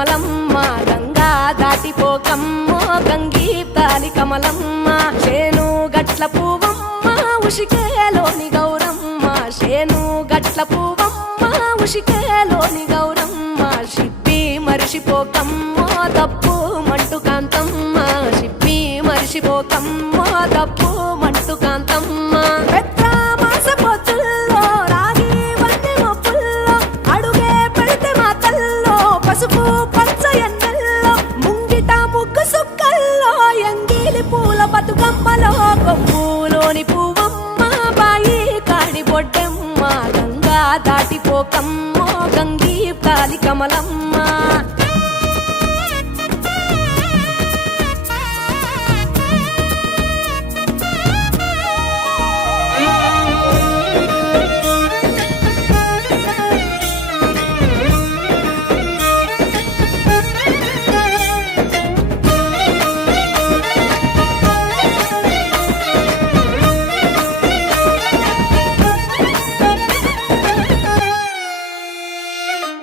కమలమ్మ గంగా దాటిపోకమ్మ గంగీతాలి కమలమ్మ శేను గట్ల పువ్వమ్మ ఉషికేలోని గౌరమ్మ శేను గట్ల పువ్వమ్మ ఉషికేలోని గౌరమ్మ షిప్పి మరిషిపోకమ్మ తప్పు మంటు కాంతమ్మ షిప్పి మరిషిపోకమ్మ తప్పు మంటు కాంతమ్మ పసుపు పచ్చ ఎన్నెల్లో ముంగిట ముగ్గు సుక్కల్లో ఎంగిలి పూల బతుకమ్మలో కొమ్ములోని పువ్వమ్మ బాయి కాడి బొడ్డెమ్మ గంగా దాటిపోకమ్మ గంగీ తాలి కమలమ్మ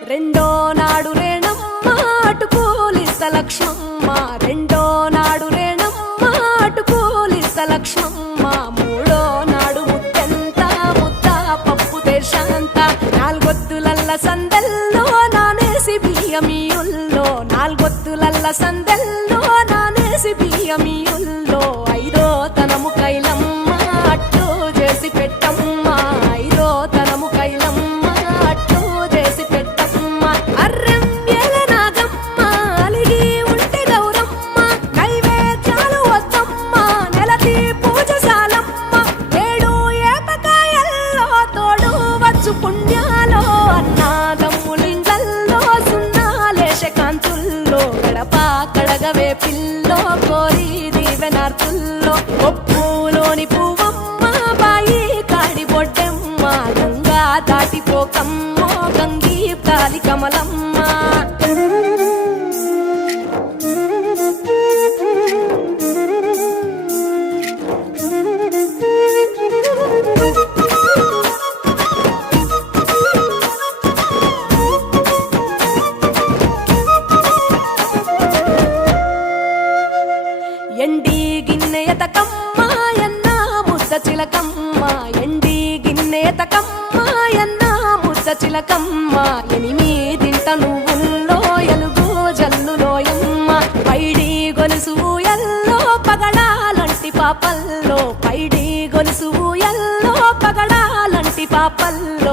రెండో నాడు రేణమ్మ అటుకూలిస్త లక్ష్మమ్మ రెండో నాడు రేణమ్మ అటుకూలిస్త లక్ష్మమ్మ మూడో నాడు ముద్దెంత ముద్ద పప్పు దేశంత నాలుగొత్తులల్ల సందెల్లో నానేసి బియ్యమియుల్లో నాలుగొత్తులల్ల సందెల్లో నానేసి బియ్యమియుల్లో ఐదో తనము కైలమ్మ అట్టు చేసి పెట్టమ్మ ఐదో తనము కైలమ్మ పుణ్యాలో అన్నాదమ్ములింగల్లో సున్నాలేశ కాంతుల్లో గడప కడగవే పిల్లో కోరి దీవెనార్తుల్లో ఒప్పులోని పువ్వమ్మ బాయి కాడి బొడ్డెమ్మ గంగా దాటిపోకమ్మ గంగీ తాలి కమలమ్మ ఎండి గిన్నెయతకమ్మ ఎన్న ముద్ద చిలకమ్మ ఎండి గిన్నెయతకమ్మ ఎన్న ముద్ద చిలకమ్మ ఎనిమిదింట నువ్వుల్లో ఎలుగు జల్లులోయమ్మ పైడి గొలుసు ఎల్లో పగడాలంటి పాపల్లో పైడి గొలుసు ఎల్లో పగడాలంటి పాపల్లో